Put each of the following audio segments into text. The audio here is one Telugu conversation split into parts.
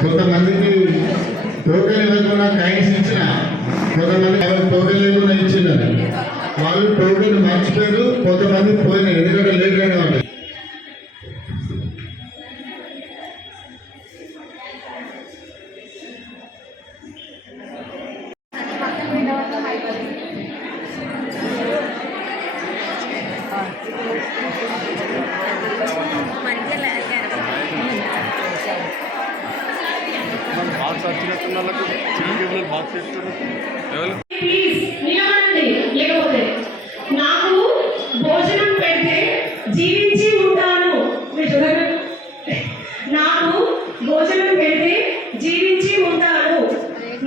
కొంతమందికి టోకెన్ ఇవ్వకుండా కాయిన్స్ ఇచ్చిన కొంతమంది వాళ్ళు టోకెన్ లేకుండా ఇచ్చినారు వాళ్ళు టోకెన్ మర్చిపోయారు కొంతమంది పోయినాయి. ఎందుకంటే లేట్ అయిన వాళ్ళు.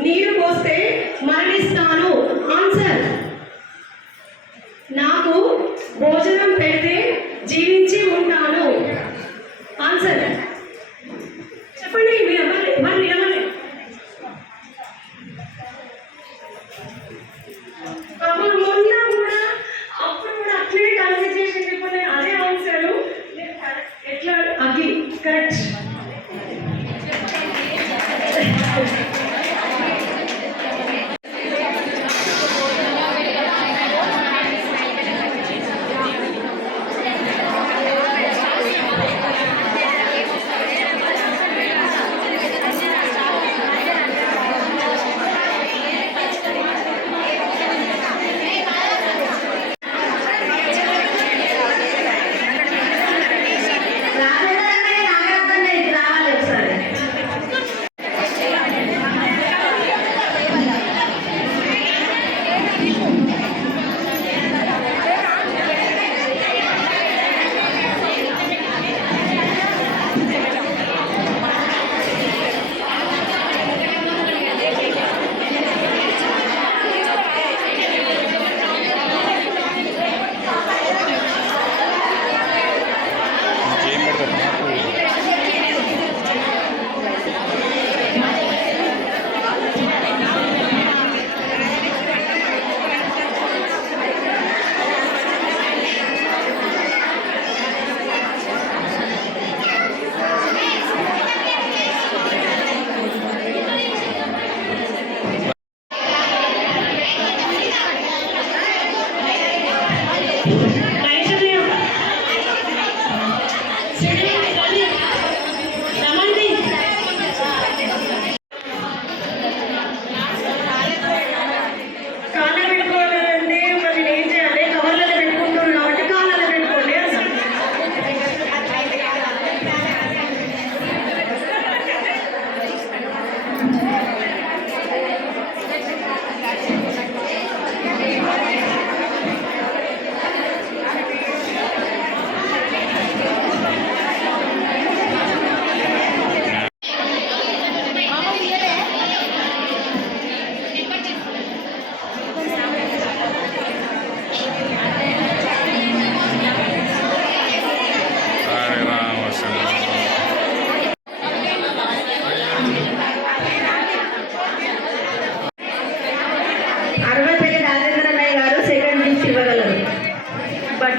నీరు పోస్తే మరణిస్తాను. ఆన్సర్ నాకు భోజనం పెడితే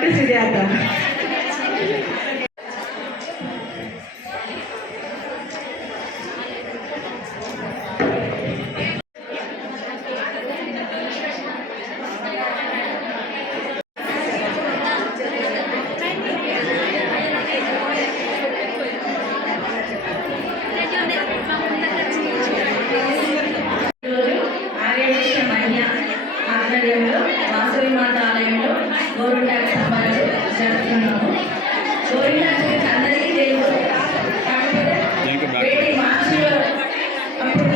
presidenta. జరుపుతున్నాము గోరింట అందరికీ తెలుసు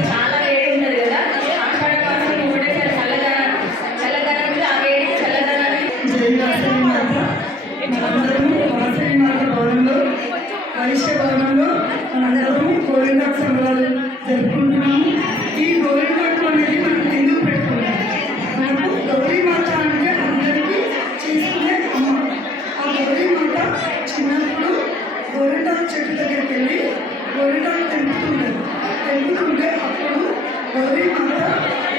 చాలా వేడి ఉన్నది కదా ఆషాఢ మాసం ఒకటేసారి ఆ వేడి చల్లదనానికి జన్మాసరి మాత మనందరము వాసరి మాత భవనంలో వైశ్య you.